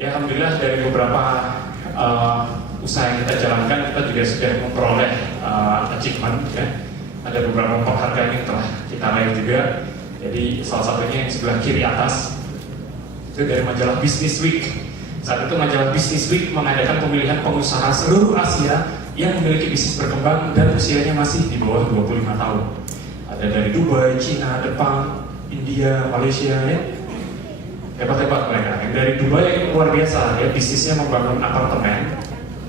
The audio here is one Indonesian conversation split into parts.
Ya, alhamdulillah dari beberapa usaha yang kita jalankan, kita juga sudah memperoleh achievement ya. Ada beberapa penghargaan yang telah kita raih juga. Jadi salah satunya yang sebelah kiri atas itu dari majalah Business Week. Saat itu majalah Business Week mengadakan pemilihan pengusaha seluruh Asia yang memiliki bisnis berkembang dan usianya masih di bawah 25 tahun. Ada dari Dubai, Cina, Jepang, India, Malaysia ya. Hebat-hebat mereka. Yang dari Dubai luar biasa ya, bisnisnya membangun apartemen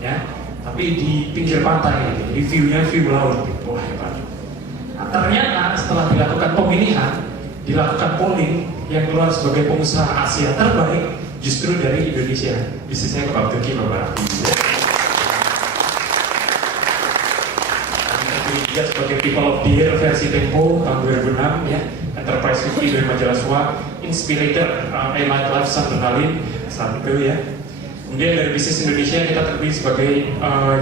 ya, tapi di pinggir pantai gitu. Jadi view-nya view laut gitu. Wah, hebat. Nah, ternyata setelah dilakukan pemilihan, dilakukan polling, yang keluar sebagai pengusaha Asia terbaik justru dari Indonesia. Bisnisnya ke Turki, Bapak. Dia sebagai People of the Year versi Tempo tahun 2006 ya, Enterprise 50 dari majalah SWA, Inspirator Elite Life Sandernalin saat itu ya. Kemudian dari bisnis Indonesia kita terpilih sebagai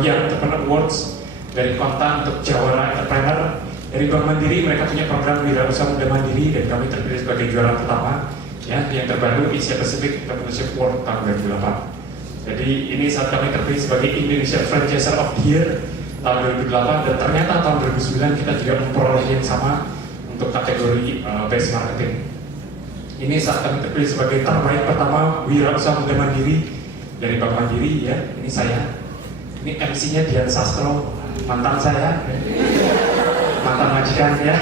Young Entrepreneur Awards dari Kontan untuk Jawara Entrepreneur. Dari Bank Mandiri mereka punya program Wirausaha Muda Mandiri dan kami terpilih sebagai juara pertama ya, yang terbaru Asia Pacific Entrepreneurship Award tahun 2008. Jadi ini saat kami terpilih sebagai Indonesia Franchiser of the Year tahun 2008, dan ternyata tahun 2009 kita juga memperoleh yang sama untuk kategori Best Marketing. Ini saat kami terpilih sebagai terbaik pertama Wirausaha Muda Mandiri dari Bank Mandiri ya. Ini saya, ini MC-nya Dian Sastro, mantan saya, mantan majikan ya.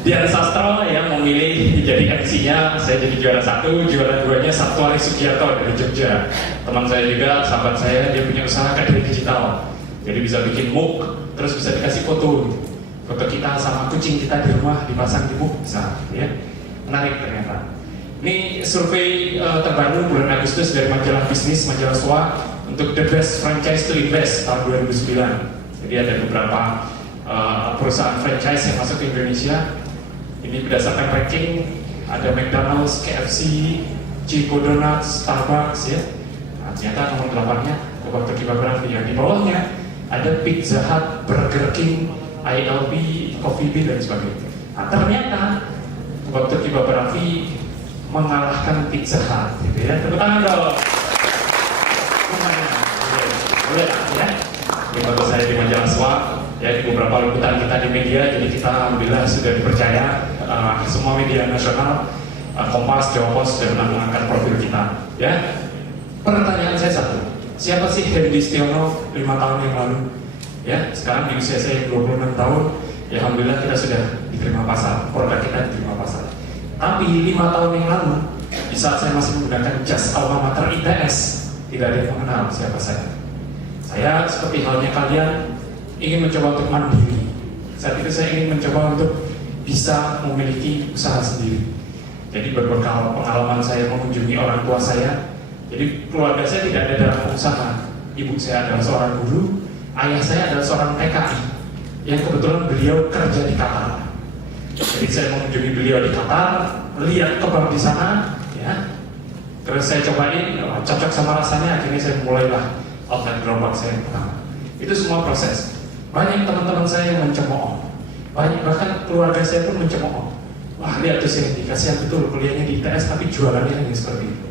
Dian Sastro yang memilih jadi MC-nya, saya jadi juara 1, juara 2-nya Sabtuari Sugiarto dari Jogja. Teman saya juga, sahabat saya, dia punya usaha kadang digital. Jadi bisa bikin MOOC, terus bisa dikasih foto. Foto kita sama kucing kita di rumah dipasang di MOOC, bisa ya. Menarik ternyata. Ini survei terbaru bulan Agustus dari majalah bisnis, majalah SWA untuk The Best Franchise to Invest tahun 2009. Jadi ada beberapa perusahaan franchise yang masuk ke Indonesia. Ini berdasarkan ranking, ada McDonald's, KFC, Chico Donuts, Starbucks ya. Nah, ternyata nomor 8-nya Coba Turki Babrafi. Yang di bawahnya ada Pizza Hut, Burger King, ILP, Coffee Bean dan sebagainya. Nah, ternyata Coba Turki Babrafi mengalahkan Pizza Hut gitu ya. Tepuk tangan dong. Boleh ya. Ini foto saya di majalah SWA ya, di beberapa liputan kita di media. Jadi kita alhamdulillah sudah dipercaya semua media nasional, Kompas, Jawa Post sudah mengangkat profil kita ya. Pertanyaan saya satu, siapa sih Hendy Stiono 5 tahun yang lalu ya? Sekarang di usia saya 26 tahun ya, alhamdulillah kita sudah diterima pasar, produk kita diterima pasar. Tapi 5 tahun yang lalu, di saat saya masih menggunakan jas alma mater ITS, tidak ada yang mengenal siapa saya. Saya seperti halnya kalian ingin mencoba untuk mandiri. Saat itu saya ingin mencoba untuk bisa memiliki usaha sendiri. Jadi berbekal pengalaman saya mengunjungi orang tua saya. Jadi keluarga saya tidak ada dalam usaha. Ibu saya adalah seorang guru, ayah saya adalah seorang TKI yang kebetulan beliau kerja di Qatar. Jadi saya mengunjungi beliau di Qatar, lihat kebab di sana, ya. Terus saya cobain, cocok sama rasanya, akhirnya saya mulailah outlet gerobak saya yang pertama. Itu semua proses. Banyak teman-teman saya yang mencemooh, banyak bahkan keluarga saya pun mencemooh. Wah, lihat tuh saya dikasih betul kuliahnya di ITS tapi jualannya hanya seperti itu.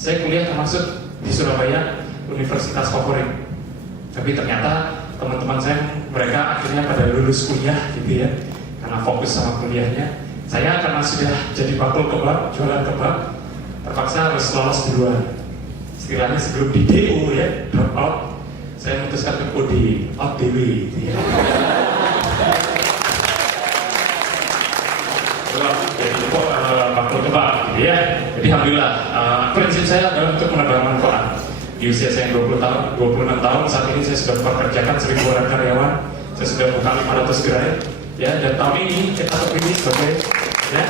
Saya kuliah termasuk di Surabaya, universitas favorit. Tapi ternyata teman-teman saya mereka akhirnya pada lulus kuliah gitu ya, karena fokus sama kuliahnya. Saya karena sudah jadi bakul kebab, jualan kebab, terpaksa harus lolos duluan. Istilahnya sebelum di DO ya, drop out, saya memutuskan untuk ODW gitu ya. Jadi bakul kebab gitu ya. Jadi alhamdulillah, prinsip saya adalah untuk menambah manfaat. Di usia saya 20 tahun, 26 tahun, saat ini saya sudah mempekerjakan 1.000 orang karyawan, saya sudah buka 500 gerai, ya. Dan tahun ini kita terpilih sebagai, ya,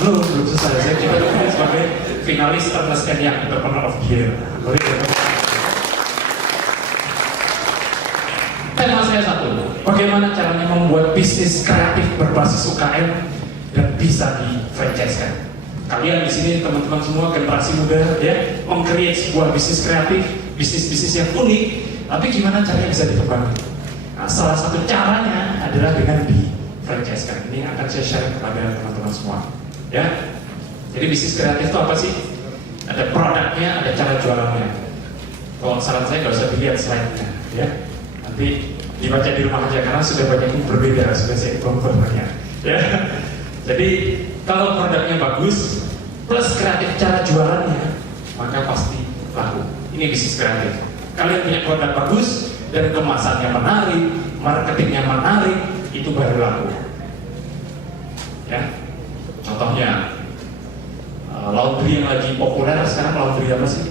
belum selesai. Kita terpilih sebagai finalis Ernst & Young Entrepreneur of the Year. Tema saya satu, bagaimana caranya membuat bisnis kreatif berbasis UKM dan bisa di-franchise-kan. Kalian di sini teman-teman semua generasi muda ya, meng-create sebuah bisnis kreatif, bisnis-bisnis yang unik, tapi gimana caranya bisa dikembangkan? Nah, salah satu caranya adalah dengan di-franchise-kan. Ini akan saya share kepada teman-teman semua. Ya, jadi bisnis kreatif itu apa sih? ada produknya, ada cara jualannya. Kalau saran saya nggak usah dilihat slide-nya, ya. Nanti dibaca di rumah aja karena sudah banyak yang berbeda, sudah saya banyak, ya. Jadi kalau produknya bagus plus kreatif cara jualannya, maka pasti laku. Ini bisnis kreatif. Kalian punya produk bagus dan kemasannya menarik, marketingnya menarik, itu baru laku. Ya, contohnya laundry yang lagi populer sekarang, laundry apa sih?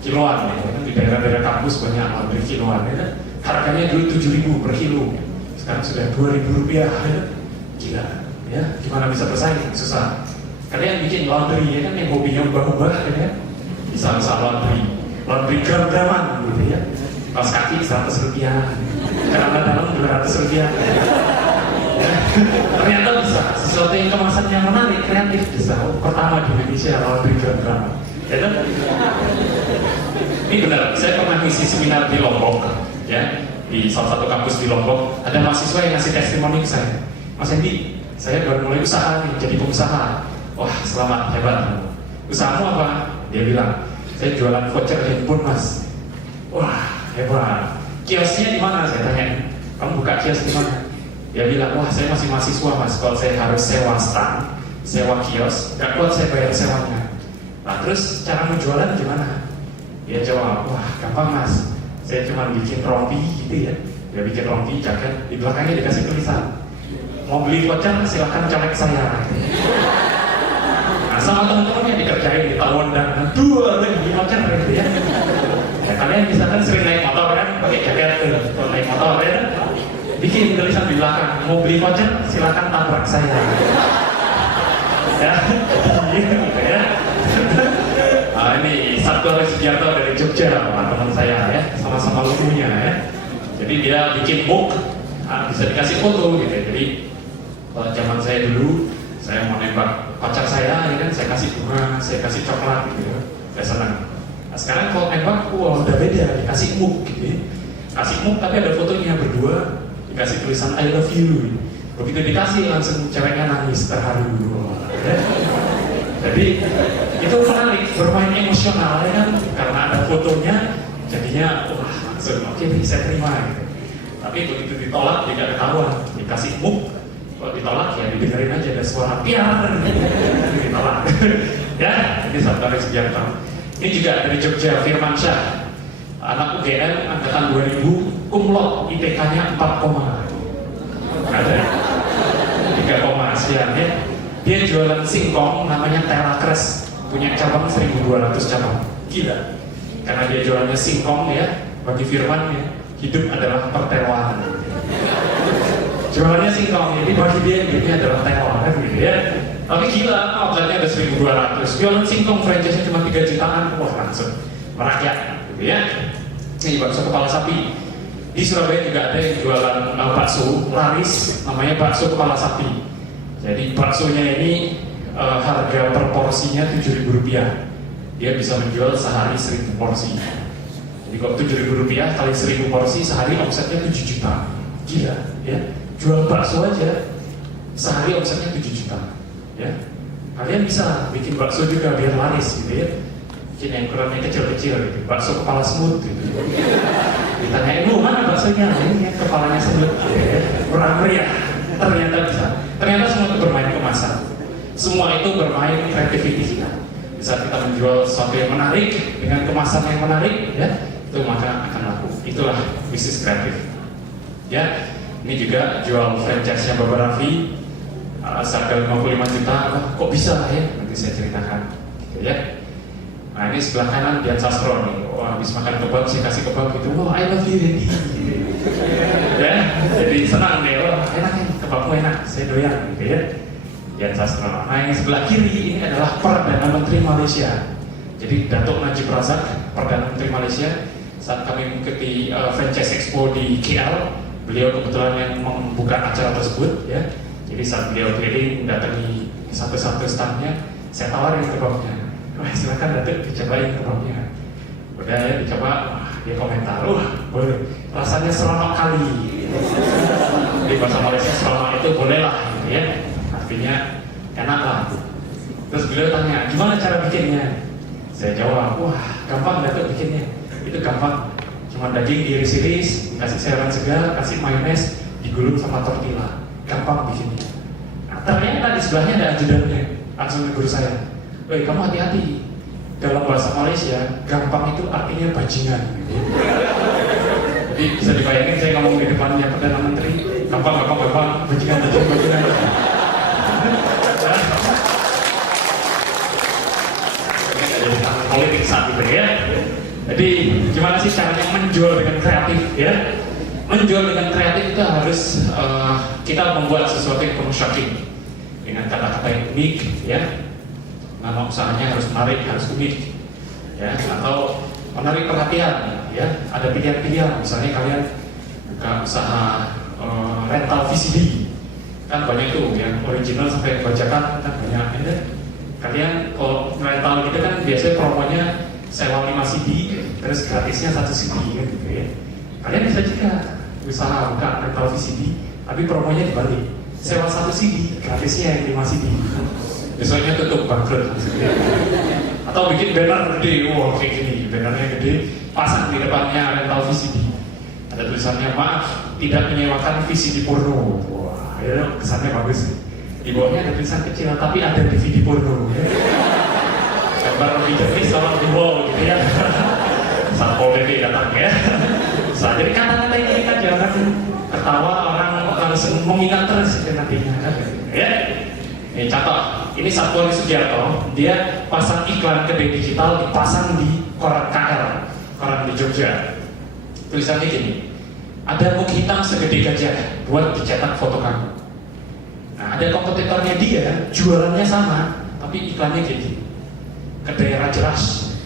Kiloan, ya. Di daerah-daerah kampus banyak laundry kiloan, ya. Harganya dulu 7.000 per kilo, sekarang sudah 2.000 rupiah, ya. Gila, ya. Gimana bisa bersaing? Susah. Kalian bikin laundry, ya kan, yang hobinya ubah-ubah, ya. Bisa laundry gram-graman, gitu ya. Kaos kaki 100 rupiah, celana dalam 200 rupiah. Ya. Ternyata bisa, sesuatu yang kemasannya menarik, kreatif bisa. Pertama di Indonesia laundry gram-graman. Ya kan? Ini benar, saya pernah ngisi seminar di Lombok, ya, di salah satu kampus di Lombok. Ada mahasiswa yang ngasih testimoni ke saya. Mas Hendy, saya baru mulai usaha nih, jadi pengusaha. Wah, selamat, hebat. Usahamu apa? Dia bilang, saya jualan voucher handphone, Mas. Wah, hebat. Kiosnya di mana? Saya tanya. Kamu buka kios di mana? Dia bilang, wah, saya masih mahasiswa, Mas. Kalau saya harus sewa stand, sewa kios, gak kuat saya bayar sewanya. Nah, terus cara menjualan gimana? Dia jawab, wah, gampang, Mas. Saya cuma bikin rompi gitu ya. Dia bikin rompi, jaket, di belakangnya dikasih tulisan, mau beli voucher silahkan colek saya. Nah, sama teman-temannya dikerjain di tahun dan dua beli voucher gitu ya. Ya, kalian misalkan sering naik motor kan, pakai jaket tuh, kalau naik motor ya, bikin tulisan di belakang, mau beli voucher silahkan tabrak saya. Ya, gitu ya. Nah, ini Sabtu Resijarto dari Jogja, teman saya ya, sama-sama lucunya ya. Jadi dia bikin book, bisa dikasih foto gitu. Jadi kalau zaman saya dulu, saya mau nembak pacar saya, ya kan, saya kasih bunga, saya kasih coklat gitu, saya senang. Nah, sekarang kalau nembak, wah udah beda, dikasih book gitu. Kasih book tapi ada fotonya berdua, dikasih tulisan I love you. Begitu dikasih langsung ceweknya nangis terharu. Ya. Jadi itu menarik, bermain emosional ya kan, karena ada fotonya, jadinya wah langsung oke nih saya terima gitu. Tapi begitu ditolak tidak ketahuan, dikasih muk, kalau ditolak ya didengarin aja ada suara piar, ditolak. Ya, ini Sabtu Resijarto. Ini juga dari Jogja, Firman Syah, anak UGM angkatan 2000, kumlot, IPK-nya 4, ada 3, sekian ya. Dia jualan singkong namanya Telacres, punya cabang 1.200 cabang. Gila. Karena dia jualannya singkong ya, bagi Firman ya, hidup adalah perteloan. Jualannya singkong, jadi bagi dia hidupnya adalah teloan gitu ya. Tapi gila, outletnya ada 1.200. Jualan singkong franchise-nya cuma 3 jutaan, wah langsung merakyat gitu ya. Ini bakso kepala sapi. Di Surabaya juga ada yang jualan bakso laris, namanya bakso kepala sapi. Jadi baksonya ini harga per porsinya Rp7.000. Dia bisa menjual sehari 1.000 porsi. Jadi kalau Rp7.000 kali 1.000 porsi sehari omsetnya 7 juta. Gila ya. Jual bakso aja sehari omsetnya 7 juta. Ya. Kalian bisa bikin bakso juga biar laris gitu ya. Bikin yang ukurannya kecil-kecil gitu. Bakso kepala semut gitu. Ditanyain lu mana baksonya? Ini kepalanya semut. Ya. Kurang meriah. Ternyata bisa. Ternyata semua itu bermain kemasan. Semua itu bermain kreativitas kita. Bisa kita menjual sesuatu yang menarik dengan kemasan yang menarik, ya, itu maka akan laku. Itulah bisnis kreatif. Ya, ini juga jual franchise-nya Baba Raffi, harga 55 juta. Kok bisa ya? Nanti saya ceritakan. Gitu, ya. Nah ini sebelah kanan Dian Sastro nih. Wah, habis makan kebab, saya kasih kebab gitu. Wah, I love you, Randy. Ya, jadi senang deh. Wah, enak nih, kebabmu enak. Saya doyan, gitu ya. Dian Sastro. Nah yang sebelah kiri ini adalah Perdana Menteri Malaysia. Jadi Datuk Najib Razak, Perdana Menteri Malaysia, saat kami mengikuti franchise expo di KL, beliau kebetulan yang membuka acara tersebut, ya. Jadi saat beliau keliling datangi satu-satu standnya, saya tawarin kebabnya. Wah, silakan Datuk dicobain kebabnya. Udah ya dicoba, dia komentar, boleh. Rasanya seronok kali. Di bahasa Malaysia seronok itu boleh lah, gitu ya. Artinya enak lah. Terus beliau tanya, gimana cara bikinnya? Saya jawab, wah gampang dah tuh bikinnya. Itu gampang, cuma daging diiris-iris, kasih sayuran segar, kasih mayones, digulung sama tortilla. Gampang bikinnya. Nah, ternyata di sebelahnya ada ajudannya, langsung guru saya, woi kamu hati-hati, dalam bahasa Malaysia gampang itu artinya bajingan. Jadi bisa dibayangin saya ngomong di depannya Perdana Menteri, gampang, bajingan. Politik saat itu ya. Jadi gimana sih caranya menjual dengan kreatif ya? Menjual dengan kreatif itu harus kita membuat sesuatu yang penuh shocking dengan kata-kata yang unik ya. Nama usahanya harus menarik, harus unik ya, atau menarik perhatian ya. Ada pilihan-pilihan, misalnya kalian buka usaha rental VCD, kan banyak tuh yang original sampai bajakan kan banyak ya. Kalian kalau rental gitu kan biasanya promonya sewa 5 CD terus gratisnya 1 CD kan gitu ya. Kalian bisa juga usaha buka rental VCD tapi promonya dibalik, sewa 1 CD gratisnya yang 5 CD. Besoknya tutup bangkrut. Atau bikin banner gede, wah kayak gini, bannernya gede, pasang di depannya rental VCD. Ada tulisannya maaf tidak menyewakan VCD porno. Wah, ya kesannya bagus. Di bawahnya ada tulisan kecil, tapi ada DVD porno ya. Gambar video sama di wall gitu ya. Satpol PP datang ya. Nah, jadi kata-kata ini kan jangan ketawa orang langsung mengingat terus nantinya ya. Ini contoh, ini Satpol Sugiarto, dia pasang iklan gede digital, dipasang di koran KL, koran di Jogja. Tulisannya gini, ada muk hitam segede gajah buat dicetak foto kamu. Nah, ada kompetitornya dia, jualannya sama, tapi iklannya kayak gini. Ke daerah jelas,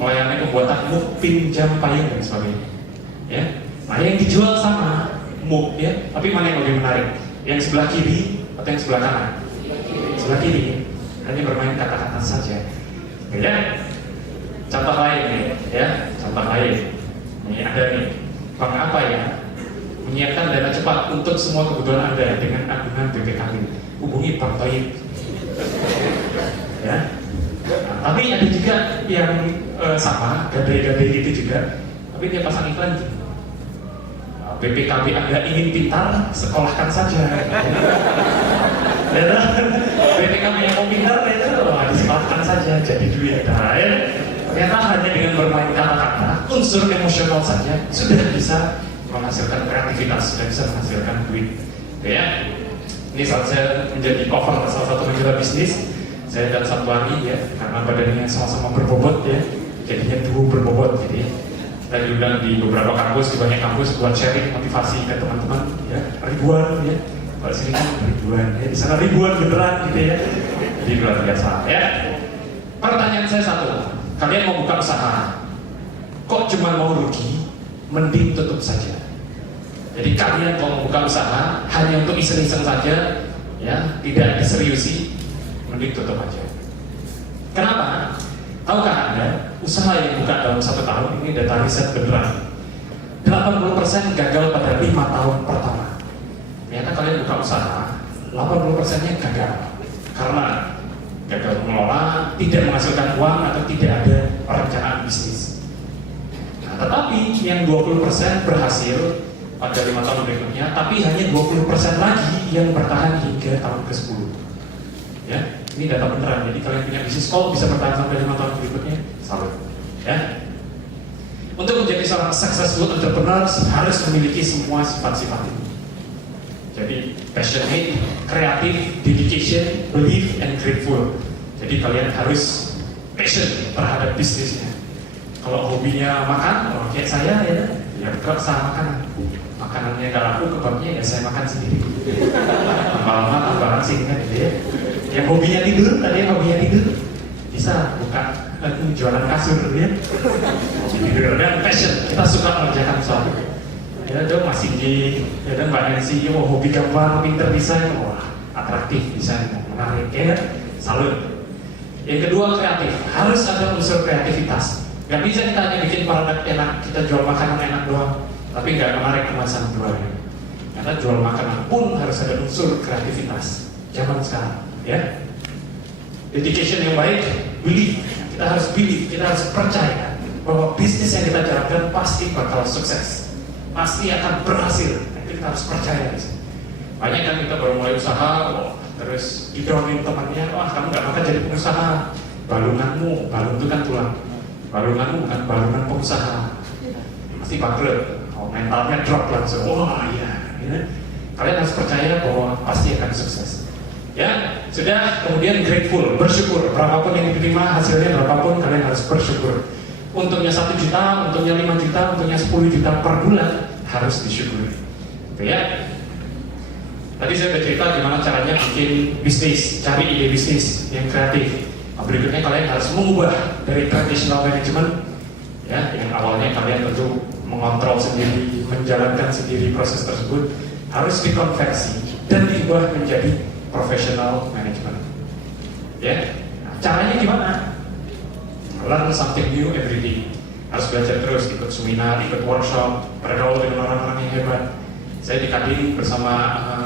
melayani pembuatan muk, pinjam payung dan sebagainya. Ya, nah yang dijual sama muk ya, tapi mana yang lebih menarik? Yang sebelah kiri atau yang sebelah kanan? Sebelah kiri, hanya bermain kata-kata saja. Ya, contoh lain ya, contoh lain. Ini ada nih, bank apa ya? Menyiapkan dana cepat untuk semua kebutuhan Anda dengan agungan BPKB. Hubungi Bank Toib. Ya. Nah, tapi ada juga yang sama, gadai-gadai gitu juga, tapi dia pasang iklan gitu. BPKB Anda ingin pintar, sekolahkan saja. Ya, BPKB yang mau pintar itu disekolahkan saja, jadi duit. Nah, ya. Ternyata hanya dengan bermain kata-kata, unsur emosional saja sudah bisa menghasilkan kreativitas, sudah bisa menghasilkan duit. Ya, ini saat saya menjadi cover salah satu majalah bisnis, saya dan Satwari ya, karena badannya sama-sama berbobot ya, jadinya duo berbobot. Jadi saya diundang di beberapa kampus, di banyak kampus buat sharing motivasi ke teman-teman ya, ribuan ya. Kalau sini kan ribuan ya, di sana ribuan beneran gitu ya. Jadi luar biasa ya. Pertanyaan saya satu, kalian mau buka usaha, kok cuma mau rugi? Mending tutup saja. Jadi kalian kalau membuka usaha hanya untuk iseng-iseng saja, ya, tidak diseriusi, mending tutup aja. Kenapa? Tahukah Anda, usaha yang buka dalam 1 tahun ini data riset beneran, 80% gagal pada 5 tahun pertama. Ternyata kalian buka usaha, 80%-nya gagal karena gagal mengelola, tidak menghasilkan uang atau tidak ada perencanaan bisnis. Tetapi yang 20% berhasil pada 5 tahun berikutnya, tapi hanya 20% lagi yang bertahan hingga tahun ke-10. Ya, ini data beneran. Jadi kalian punya bisnis call bisa bertahan sampai 5 tahun berikutnya, salut. Ya. Untuk menjadi seorang successful entrepreneur harus memiliki semua sifat-sifat ini. Jadi passionate, kreatif, dedication, belief, and grateful. Jadi kalian harus passion terhadap bisnisnya. Kalau hobinya makan, kayak saya ya buka usaha makanan. Makanannya nggak laku, kebabnya ya saya makan sendiri. Lama-lama tambah langsing kan gitu ya. Yang hobinya tidur, tadi yang hobinya tidur, bisa buka jualan kasur ya. Tidur dan passion, kita suka mengerjakan sesuatu. Ya dong Mas Singgi, ya dong Mbak Nancy, hobi gambar, pinter desain, wah atraktif, desain, menarik ya, salut. Yang kedua kreatif, harus ada unsur kreativitas. Gak bisa kita hanya bikin produk enak, kita jual makanan enak doang, tapi gak menarik kemasan jualnya. Karena jual makanan pun harus ada unsur kreativitas. Zaman sekarang, ya. Dedication yang baik, belief. Kita kita harus believe, kita harus percaya bahwa bisnis yang kita jalankan pasti bakal sukses, pasti akan berhasil. Kita harus percaya. Banyak kan kita baru mulai usaha, terus didorongin temannya, wah kamu nggak bakal jadi pengusaha, balunganmu, balun itu kan tulang, balunganmu bukan balungan pengusaha, pasti bangkrut, mentalnya drop langsung. Wah iya, ya. Kalian harus percaya bahwa pasti akan sukses. Ya, sudah. Kemudian grateful, bersyukur. Berapapun yang diterima hasilnya, berapapun kalian harus bersyukur. Untungnya 1 juta, untungnya 5 juta, untungnya 10 juta per bulan, harus disyukuri. Oke ya. Tadi saya udah cerita gimana caranya bikin bisnis, cari ide bisnis yang kreatif. Berikutnya kalian harus mengubah dari traditional management, ya, yang awalnya kalian tentu mengontrol sendiri, menjalankan sendiri proses tersebut, harus dikonversi dan diubah menjadi professional management. Ya, nah, caranya gimana? Learn something new every day. Harus belajar terus, ikut seminar, ikut workshop, bergaul dengan orang-orang yang hebat. Saya di Kadin bersama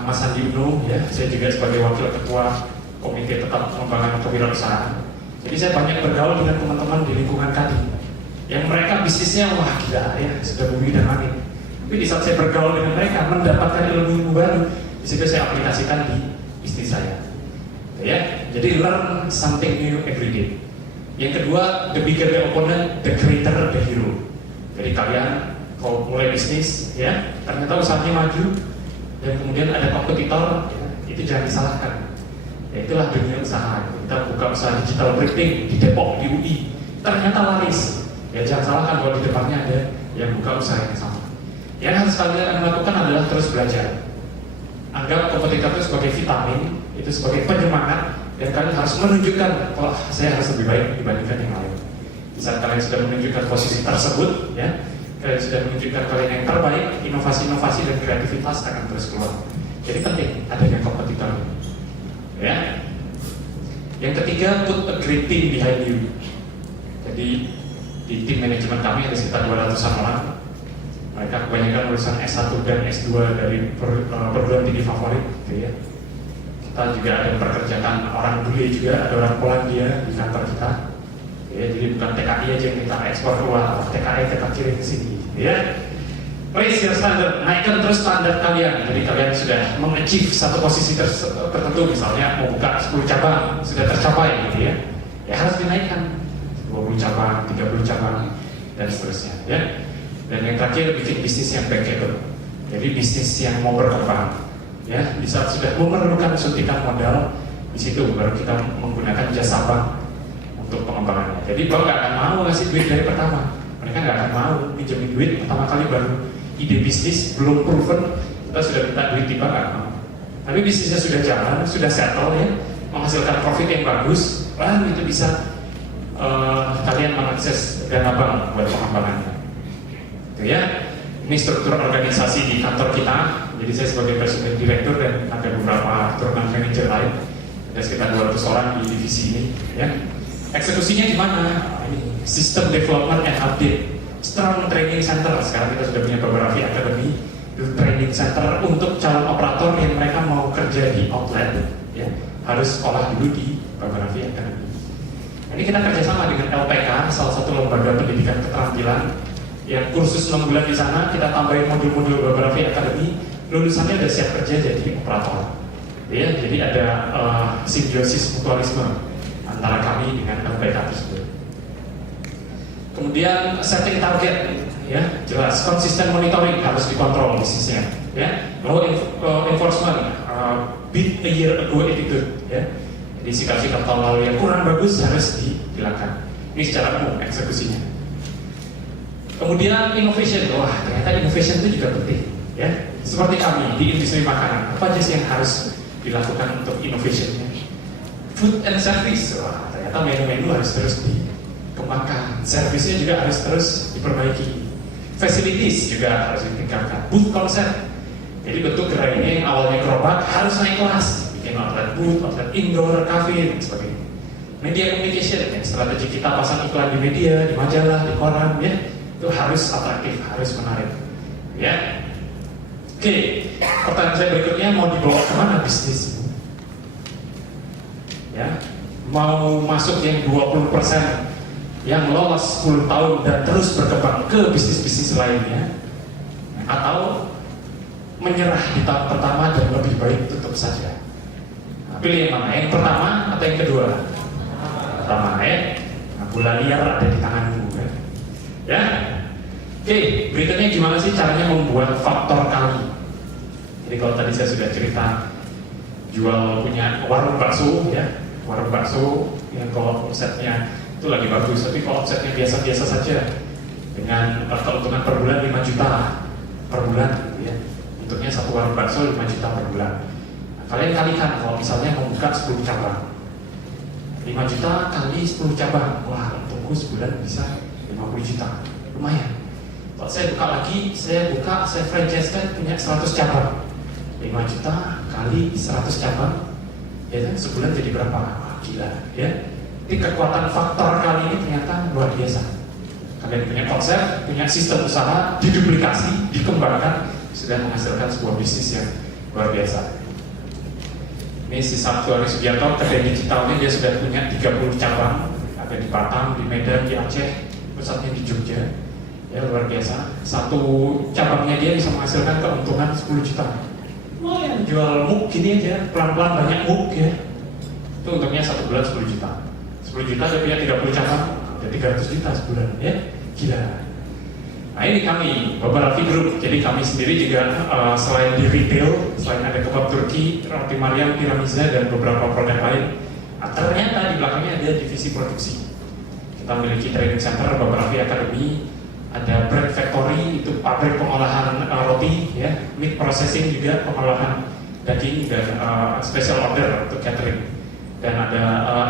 Mas Andi Uno, ya, saya juga sebagai wakil ketua Komite Tetap Pengembangan Kewirausahaan. Jadi saya banyak bergaul dengan teman-teman di lingkungan Kadin, yang mereka bisnisnya wah gila ya, sudah bumi dan langit. Tapi di saat saya bergaul dengan mereka, mendapatkan ilmu baru, di situ saya aplikasikan di bisnis saya. Ya, jadi learn something new every day. Yang kedua, the bigger the opponent, the greater the hero. Jadi kalian kalau mulai bisnis, ya, ternyata usahanya maju dan kemudian ada kompetitor, ya, itu jangan disalahkan. Ya, itulah dunia usaha. Kita buka usaha digital printing di Depok, di UI, ternyata laris. Ya, jangan salahkan kalau di depannya ada yang buka usaha yang sama. Yang harus kalian lakukan adalah terus belajar. Anggap kompetitor itu sebagai vitamin, itu sebagai penyemangat, dan kalian harus menunjukkan, wah, saya harus lebih baik dibandingkan yang lain. Di saat kalian sudah menunjukkan posisi tersebut, ya, kalian sudah menunjukkan kalian yang terbaik, inovasi-inovasi dan kreativitas akan terus keluar. Jadi penting adanya kompetitor. Ya. Yang ketiga, put a great team behind you. Jadi di tim manajemen kami ada sekitar 200-an orang. Mereka kebanyakan lulusan S1 dan S2 dari perguruan tinggi favorit, gitu ya. Kita juga ada memperkerjakan orang bule juga, ada orang Polandia di kantor kita. Ya, jadi bukan TKI aja yang kita ekspor keluar, TKI kita kirim ke sini, ya. Raise your standard, naikkan terus standar kalian. Jadi kalian sudah mengachieve satu posisi tertentu, misalnya mau buka 10 cabang, sudah tercapai, gitu ya. Ya harus dinaikkan 20 cabang, 30 cabang, dan seterusnya, ya. Dan yang terakhir, bikin bisnis yang bankable. Jadi bisnis yang mau berkembang. Ya, di saat sudah memerlukan suntikan modal, di situ baru kita menggunakan jasa bank untuk pengembangannya. Jadi bank nggak akan mau ngasih duit dari pertama. Mereka nggak akan mau pinjemin duit pertama kali baru ide bisnis belum proven, kita sudah minta duit di bank nggak mau. Tapi bisnisnya sudah jalan, sudah settle ya, menghasilkan profit yang bagus, itu bisa kalian mengakses dana bank buat pengembangannya. Itu ya. Ini struktur organisasi di kantor kita. Jadi saya sebagai presiden direktur dan ada beberapa turunan manajer lain, ada sekitar 200 orang di divisi ini. Ya. Eksekusinya gimana? Ini sistem development and update, strong training center. Sekarang kita sudah punya beberapa akademi training center untuk calon operator yang mereka mau kerja di outlet. Ya, harus sekolah dulu di beberapa akademi. Ini kita kerjasama dengan LPK, salah satu lembaga pendidikan keterampilan. Yang kursus 6 bulan di sana, kita tambahin modul-modul beberapa akademi, lulusannya udah siap kerja jadi operator. Ya, jadi ada simbiosis mutualisme antara kami dengan LPK tersebut. Kemudian setting target, ya jelas, konsisten monitoring harus dikontrol bisnisnya. Ya, law enforcement, beat a year ago attitude. Ya, jadi sikap-sikap tahun lalu yang kurang bagus harus dihilangkan. Ini secara umum eksekusinya. Kemudian innovation, wah ternyata innovation itu juga penting, ya. Seperti kami di industri makanan, apa aja sih yang harus dilakukan untuk innovationnya? Food and service, wah ternyata menu-menu harus terus dikembangkan, servisnya juga harus terus diperbaiki, facilities juga harus ditingkatkan, booth concept, jadi bentuk gerainya yang awalnya gerobak harus naik kelas, bikin outlet booth, outlet indoor, cafe, dan sebagainya. Media communication, ya, strategi kita pasang iklan di media, di majalah, di koran, ya. Itu harus atraktif, harus menarik, ya. Oke, pertanyaan saya berikutnya, mau dibawa kemana bisnis? Ya, mau masuk yang 20% yang lolos 10 tahun dan terus berkembang ke bisnis-bisnis lainnya, atau menyerah di tahap pertama dan lebih baik tutup saja. Nah, pilih yang mana? Yang pertama atau yang kedua? Pertama ya. Nah, bola liar ada di tanganmu ya. Ya. Oke, berikutnya gimana sih caranya membuat faktor kali? Jadi kalau tadi saya sudah cerita jual punya warung bakso ya, warung bakso yang kalau omsetnya itu lagi bagus, tapi kalau omsetnya biasa-biasa saja dengan keuntungan per bulan 5 juta per bulan gitu ya. Untuknya satu warung bakso 5 juta per bulan. Nah, kalian kalikan kalau misalnya membuka 10 cabang. 5 juta kali 10 cabang. Wah, untungku sebulan bisa 50 juta. Lumayan. Kalau saya buka lagi, saya franchise kan punya 100 cabang. 5 juta kali 100 cabang. Ya kan sebulan jadi berapa? Wah, gila ya. Jadi kekuatan faktor kali ini ternyata luar biasa. Kalian punya konsep, punya sistem usaha, diduplikasi, dikembangkan, sudah menghasilkan sebuah bisnis yang luar biasa. Ini si Sabtu Ari Sugiarto, kedai digitalnya dia sudah punya 30 cabang, ada di Batam, di Medan, di Aceh, pusatnya di Jogja. Ya luar biasa. Satu cabangnya dia bisa menghasilkan keuntungan 10 juta. Lumayan, jual mug gini aja, pelan-pelan banyak mug ya. Itu untungnya 1 bulan 10 juta. 10 juta dia punya 30 cabang, ada 300 juta sebulan ya. Gila. Nah ini kami, beberapa grup. Jadi kami sendiri juga selain di retail, selain ada kebab Turki, roti Mariam, Piramiza, dan beberapa produk lain, ternyata di belakangnya ada divisi produksi. Kita memiliki training center, beberapa academy, ada bread factory, itu pabrik pengolahan roti, ya, meat processing juga pengolahan daging dan special order untuk catering. Dan ada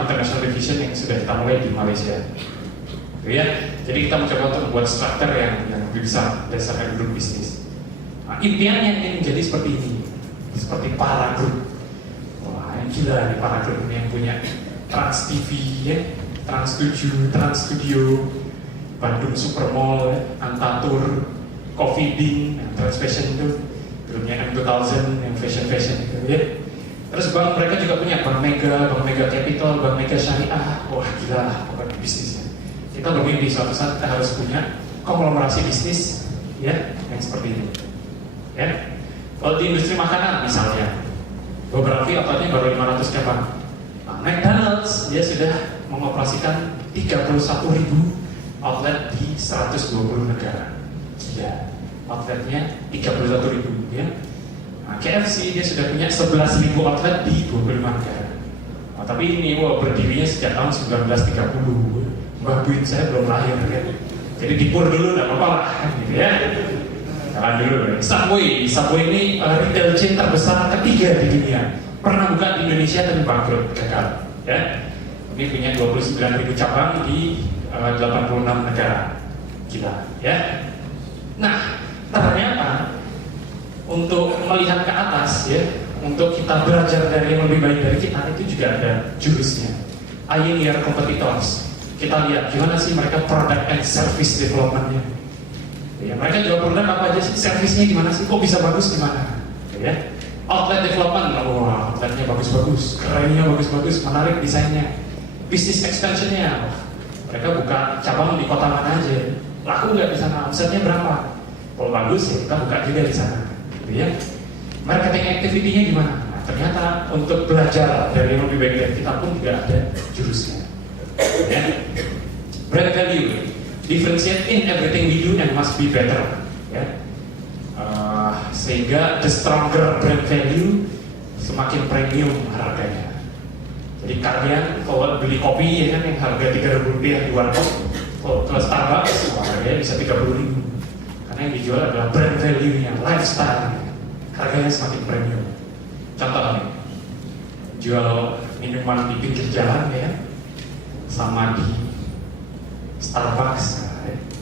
international division yang sudah kita mulai di Malaysia. Ya, jadi kita mencoba untuk membuat struktur yang lebih besar berdasarkan grup bisnis. Nah, impiannya ingin menjadi seperti ini, seperti para grup. Wah, yang gila nih para grup ini yang punya Trans TV, ya, Trans 7, Trans Studio, Bandung Supermall, ya, Antatur, Coffee Bean, Trans Fashion itu, grupnya M2000 yang fashion itu, ya. Terus bank mereka juga punya Bank Mega Capital, Bank Mega Syariah. Wah, gila lah pokoknya bisnisnya. Kita bermimpi suatu saat kita harus punya konglomerasi bisnis ya yang seperti ini ya. Kalau di industri makanan misalnya beberapa outletnya baru 500 cabang. Nah, McDonald's dia sudah mengoperasikan 31.000 outlet di 120 negara. Gila, outletnya 31.000 ya. Nah, KFC dia sudah punya 11.000 outlet di 25 negara. Nah, tapi ini berdirinya sejak tahun 1930. Mbah Buin saya belum lahir kan. Jadi dipur dulu nggak apa-apa lah gitu ya. Jalan dulu. Subway ini retail chain terbesar ketiga di dunia. Pernah buka di Indonesia tapi bangkrut, gagal. Ya. Ini punya 29.000 cabang di 86 negara. Gila, ya. Nah, ternyata untuk melihat ke atas ya, untuk kita belajar dari yang lebih baik dari kita itu juga ada jurusnya. Pioneer competitors. Kita lihat gimana sih mereka product and service development-nya. Ya, mereka jual produk apa aja sih, servisnya gimana sih, kok bisa bagus gimana. Ya. Outlet development, wah outletnya bagus-bagus, kerennya bagus-bagus, menarik desainnya. Business extension-nya, mereka buka cabang di kota mana aja, laku nggak di sana, omsetnya berapa. Kalau bagus ya kita buka juga di sana. Ya. Marketing activity-nya gimana? Nah, ternyata untuk belajar dari yang lebih baik dari kita pun juga ada jurusnya. Ya. Brand value, differentiate in everything we do and must be better. Ya. Sehingga the stronger brand value semakin premium harganya. Jadi kalian kalau beli kopi ya kan yang harga Rp3.000 di warkop, kalau ke Starbucks harganya bisa Rp30.000. Karena yang dijual adalah brand value-nya, lifestyle, harganya semakin premium. Contoh nih, jual minuman di pinggir jalan ya, sama di Starbucks,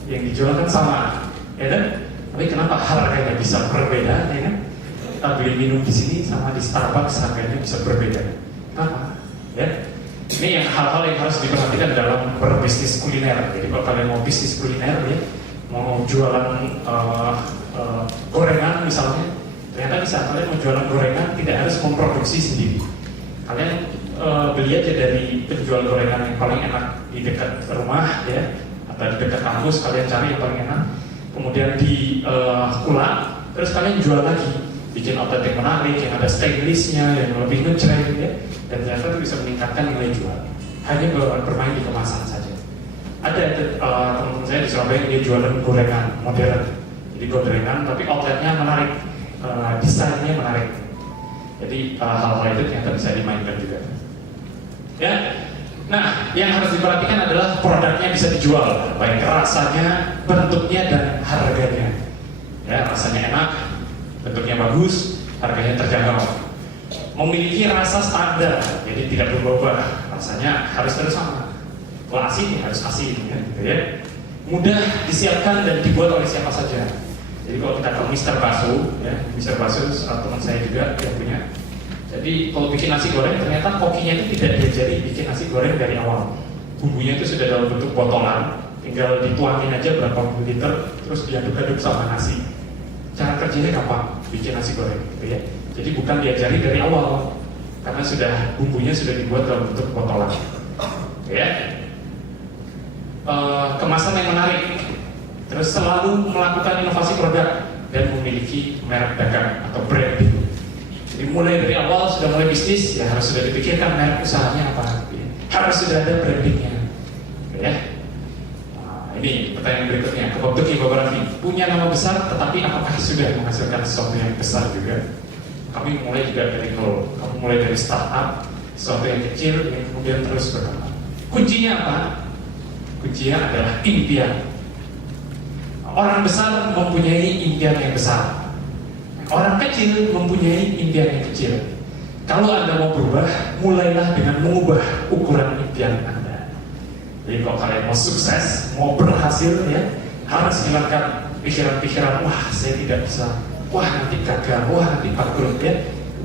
yang dijual kan sama, ya kan? Tapi kenapa harganya bisa berbeda, ya kan? Kita beli minum di sini sama di Starbucks harganya bisa berbeda. Kenapa? Ya, ini yang hal-hal yang harus diperhatikan dalam berbisnis kuliner. Jadi kalau kalian mau bisnis kuliner, ya, mau jualan gorengan misalnya, ternyata bisa kalian mau jualan gorengan tidak harus memproduksi sendiri. Kalian beli aja dari penjual gorengan yang paling enak di dekat rumah ya, atau di dekat kampus kalian cari yang paling enak, kemudian diulak, terus kalian jual lagi, bikin outlet yang menarik, yang ada stylishnya, yang lebih ngejreng ya, dan ternyata itu bisa meningkatkan nilai jual. Hanya bermain di kemasan saja. Ada teman-teman saya di Surabaya, dia jualan gorengan modern, jadi gorengan tapi outletnya menarik, desainnya menarik. Jadi hal-hal itu ternyata bisa dimainkan juga. Ya, nah yang harus diperhatikan adalah produknya bisa dijual, baik rasanya, bentuknya dan harganya. Ya, rasanya enak, bentuknya bagus, harganya terjangkau. Memiliki rasa standar, jadi tidak berubah, rasanya harus terus sama. Kalau asin harus asin, ya, gitu ya. Mudah disiapkan dan dibuat oleh siapa saja. Jadi kalau kita ke Mr. Baso, ya, Mr. Baso teman saya juga yang punya. Jadi kalau bikin nasi goreng ternyata kokinya itu tidak diajari bikin nasi goreng dari awal. Bumbunya itu sudah dalam bentuk botolan, tinggal dituangin aja berapa liter, terus diaduk-aduk sama nasi. Cara kerjanya gampang, bikin nasi goreng, gitu ya. Jadi bukan diajari dari awal, karena sudah bumbunya sudah dibuat dalam bentuk botolan, ya. Kemasan yang menarik, terus selalu melakukan inovasi produk dan memiliki merek dagang atau branding. Jadi mulai dari awal sudah mulai bisnis, ya harus sudah dipikirkan merek usahanya apa, ya. Harus sudah ada brandingnya, ya. Nah, ini pertanyaan berikutnya, Kebab Tuki Babarani punya nama besar, tetapi apakah sudah menghasilkan sesuatu yang besar juga? Kami mulai juga dari nol, kamu mulai dari startup, sesuatu yang kecil, yang kemudian terus berkembang. Kuncinya apa? Kuncinya adalah impian. Orang besar mempunyai impian yang besar. Orang kecil mempunyai impian yang kecil. Kalau Anda mau berubah, mulailah dengan mengubah ukuran impian Anda. Jadi kalau kalian mau sukses, mau berhasil ya, harus hilangkan pikiran-pikiran, wah saya tidak bisa, wah nanti gagal, wah nanti bangkrut ya.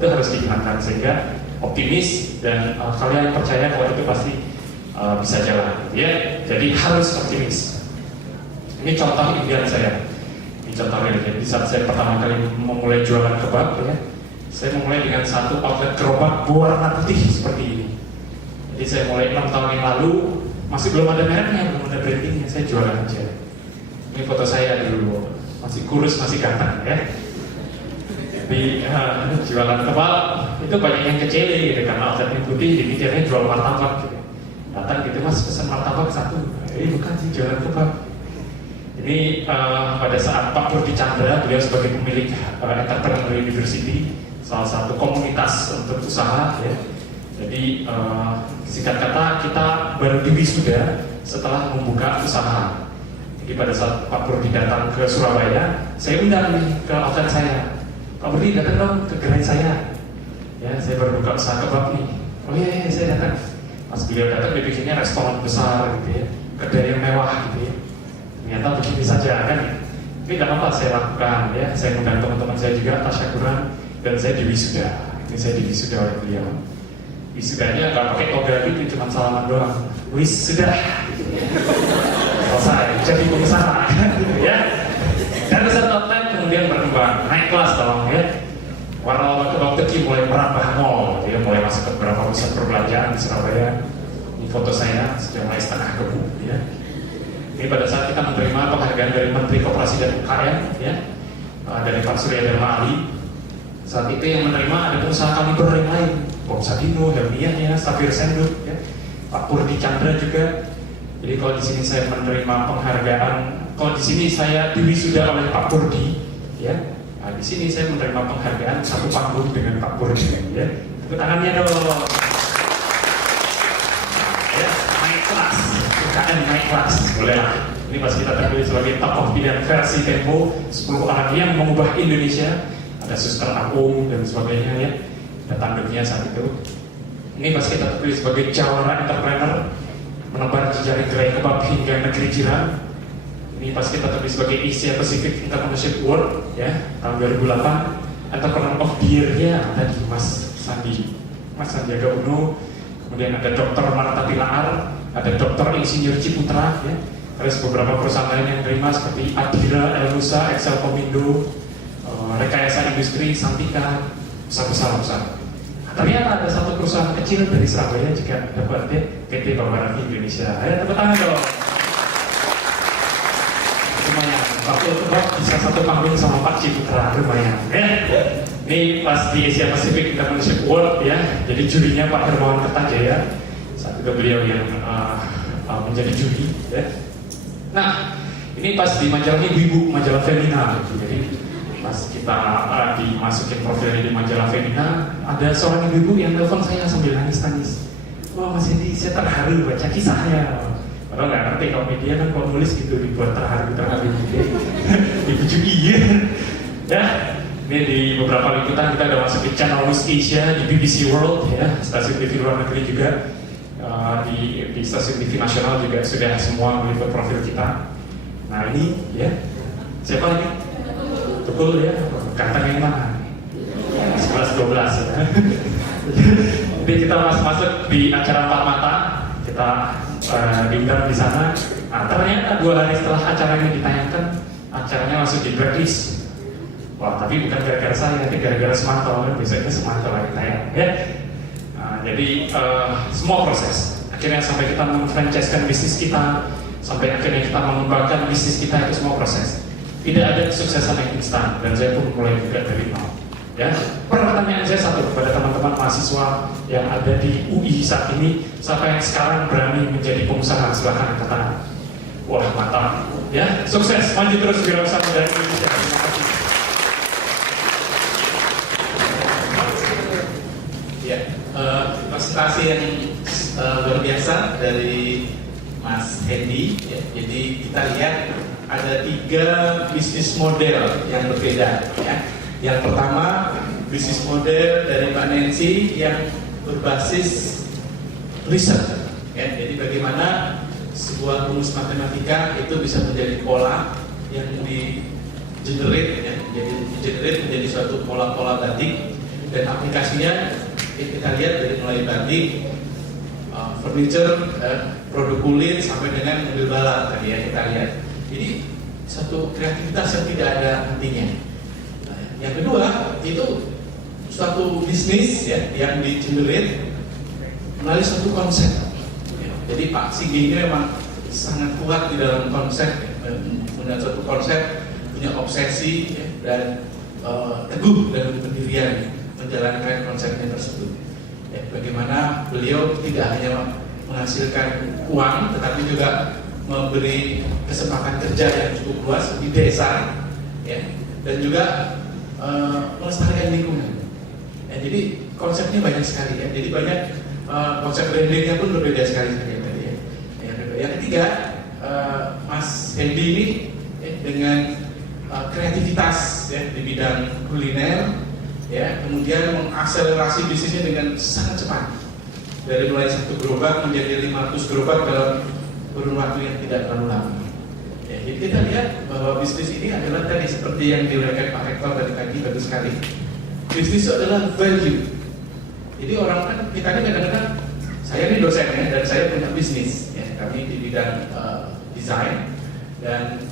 Itu harus dihilangkan sehingga optimis dan kalian percaya bahwa itu pasti bisa jalan, ya. Jadi harus optimis. Ini contoh impian saya. Ini contoh real. Jadi saat saya pertama kali memulai jualan kebab, ya, saya memulai dengan satu outlet gerobak berwarna putih seperti ini. Jadi saya mulai 6 tahun yang lalu, masih belum ada mereknya, belum ada brandingnya, saya jualan aja. Ini foto saya dulu, masih kurus, masih ganteng, ya. Di jualan kebab itu banyak yang kecil gitu, karena outletnya putih, jadi jual martabak. Gitu. Datang gitu, Mas pesan martabak satu, bukan sih jualan kebab. Ini pada saat Pak Purdi Chandra, beliau sebagai pemilik Entrepreneur University, salah satu komunitas untuk usaha ya. Jadi singkat kata kita baru diwisuda setelah membuka usaha. Jadi pada saat Pak Purdi datang ke Surabaya, saya undang nih ke outlet saya. Pak Purdi datang dong ke gerai saya. Ya, saya baru buka usaha kebab nih. Oh iya, saya datang. Pas beliau datang, dia bikinnya restoran besar gitu ya, kedai yang mewah gitu ya. Ternyata begini saja kan ya. Tapi tidak apa-apa saya lakukan ya. Saya undang teman-teman saya juga, tasyakuran, dan saya diwisuda. Ini saya diwisuda oleh beliau. Wisudanya nggak pakai toga gitu, cuma salaman doang. Wisuda. Selesai, jadi pengusaha gitu ya. Dan satu outlet kemudian berkembang, naik kelas dong ya. Warna Kebab Tuki mulai merambah mall, dia mulai masuk ke beberapa pusat perbelanjaan di Surabaya. Ini foto saya sudah mulai setengah kebu, ya. Ini pada saat kita menerima penghargaan dari Menteri Koperasi dan UKM, ya, dari Pak Surya Dharma Ali. Saat itu yang menerima ada pengusaha kaliber yang lain, Bob Sadino, Hermian, ya, Safir Senduk, ya, Pak Purdi Chandra juga. Jadi kalau di sini saya menerima penghargaan, kalau di sini saya diwisuda oleh Pak Purdi, ya. Nah, di sini saya menerima penghargaan satu panggung dengan Pak Purdi, ya. Tepuk tangannya dong. Ya, naik kelas, UKM naik kelas, boleh lah. Ini pas kita terpilih sebagai tokoh pilihan versi Tempo, 10 orang yang mengubah Indonesia. Ada Suster Aung dan sebagainya ya. Ada tanduknya saat itu. Ini pas kita terpilih sebagai jawara entrepreneur, menebar jejaring gerai kebab hingga negeri jiran. Ini pas kita terpilih sebagai Asia Pacific Entrepreneurship Award ya, tahun 2008. Entrepreneur of the Year-nya tadi Mas Sandiaga Uno. Kemudian ada Dr. Marta Tilaar, ada Dr. Insinyur Ciputra ya. Terus beberapa perusahaan lain yang terima seperti Adira, Elnusa, Excel Komindo, Rekayasa Industri, Santika, besar-besar. Ternyata ada satu perusahaan kecil dari Surabaya juga dapat PT Bawang Raffi Indonesia. Ayo tepuk tangan dong. Lumayan, waktu itu bisa satu panggung sama Pak Ciputra, lumayan. Ini pas di Asia Pacific Entrepreneurship Award ya, jadi jurinya Pak Hermawan Kertajaya, saat itu beliau yang menjadi juri ya. Nah, ini pas di majalah Ibu-Ibu, majalah Femina gitu. Jadi pas kita dimasukin profilnya di majalah Femina, ada seorang ibu-ibu yang telepon saya sambil nangis-nangis. Wah Mas Hendy, saya terharu baca kisahnya. Padahal nggak ngerti kalau media kan kalau nulis gitu dibuat terharu gitu. Dipujuki ya. Ini di beberapa liputan kita udah masuk di channel News Asia, di BBC World ya, stasiun TV luar negeri juga, di stasiun TV nasional juga sudah semua meliput profil kita. Nah ini ya, siapa ini? Betul ya, ganteng yang mana? 11-12 ya. Jadi kita masuk di acara Empat Mata, kita diundang di sana. Nah, ternyata 2 hari setelah acara ini ditayangkan, acaranya langsung di blacklist. Wah, tapi bukan gara-gara saya, tapi gara-gara Semanto, kan biasanya Semanto lagi tayang ya. Nah, jadi semua proses. Akhirnya sampai kita memfranchise-kan bisnis kita, sampai akhirnya kita mengembangkan bisnis kita, itu semua proses. Tidak ada kesuksesan yang instan, dan saya pun mulai juga dari nol. Ya, pertanyaan saya satu kepada teman-teman mahasiswa yang ada di UI saat ini, siapa yang sekarang berani menjadi pengusaha, silahkan angkat tangan. Wah, mantap. Ya, sukses, maju terus wirausaha dari Indonesia. Terima kasih. Ya, presentasi yang luar biasa dari Mas Hendy. Ya, jadi kita lihat ada 3 bisnis model yang berbeda. Ya. Yang pertama, bisnis model dari Mbak Nancy yang berbasis riset. Ya. Jadi bagaimana sebuah rumus matematika itu bisa menjadi pola yang di-generate, ya. Jadi di-generate menjadi suatu pola-pola batik, dan aplikasinya kita lihat dari mulai batik, furniture, produk kulit sampai dengan mobil balap tadi ya kita lihat. Jadi satu kreativitas yang tidak ada hentinya. Nah, yang kedua itu suatu bisnis ya yang di-generate melalui suatu konsep. Ya, jadi Pak Sigi ini memang sangat kuat di dalam konsep, ya, punya suatu konsep, punya obsesi ya, dan teguh dalam pendirian menjalankan konsepnya tersebut. Ya, bagaimana beliau tidak hanya menghasilkan uang, tetapi juga memberi kesempatan kerja yang cukup luas di desa, ya, dan juga melestarikan lingkungan. Ya, jadi konsepnya banyak sekali ya. Jadi banyak konsep brandingnya pun berbeda sekali tadi ya. Yang ketiga, Mas Hendy ini ya, dengan kreativitas ya di bidang kuliner. Ya, kemudian mengakselerasi bisnisnya dengan sangat cepat, dari mulai 1 gerobak menjadi 500 gerobak dalam kurun waktu yang tidak terlalu lama. Ya, jadi kita lihat bahwa bisnis ini adalah tadi seperti yang diuraikan Pak Rektor tadi bagus sekali. Bisnis itu adalah value. Jadi orang kan kita ini kadang-kadang, saya ini dosen ya, dan saya punya bisnis. Ya, kami di bidang desain, dan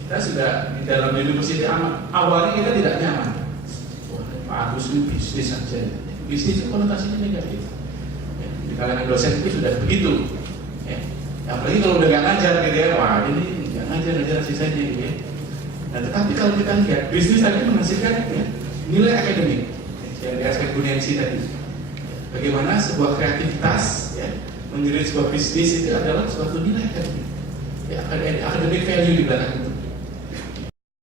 kita sudah di dalam universitas awalnya kita tidak nyaman. Pak Agus itu bisnis saja. Bisnis itu konotasinya negatif. Ya, di kalangan dosen itu sudah begitu. Ya. Apalagi kalau udah nggak ngajar, gitu ya, wah ini nggak ngajar sisanya gitu ya. Nah, tetapi kalau kita lihat bisnis tadi menghasilkan ya, nilai akademik yang dikasih Bu Nancy tadi. Bagaimana sebuah kreativitas ya, menjadi sebuah bisnis itu adalah suatu nilai akademik. Ya, akademik value di belakang itu.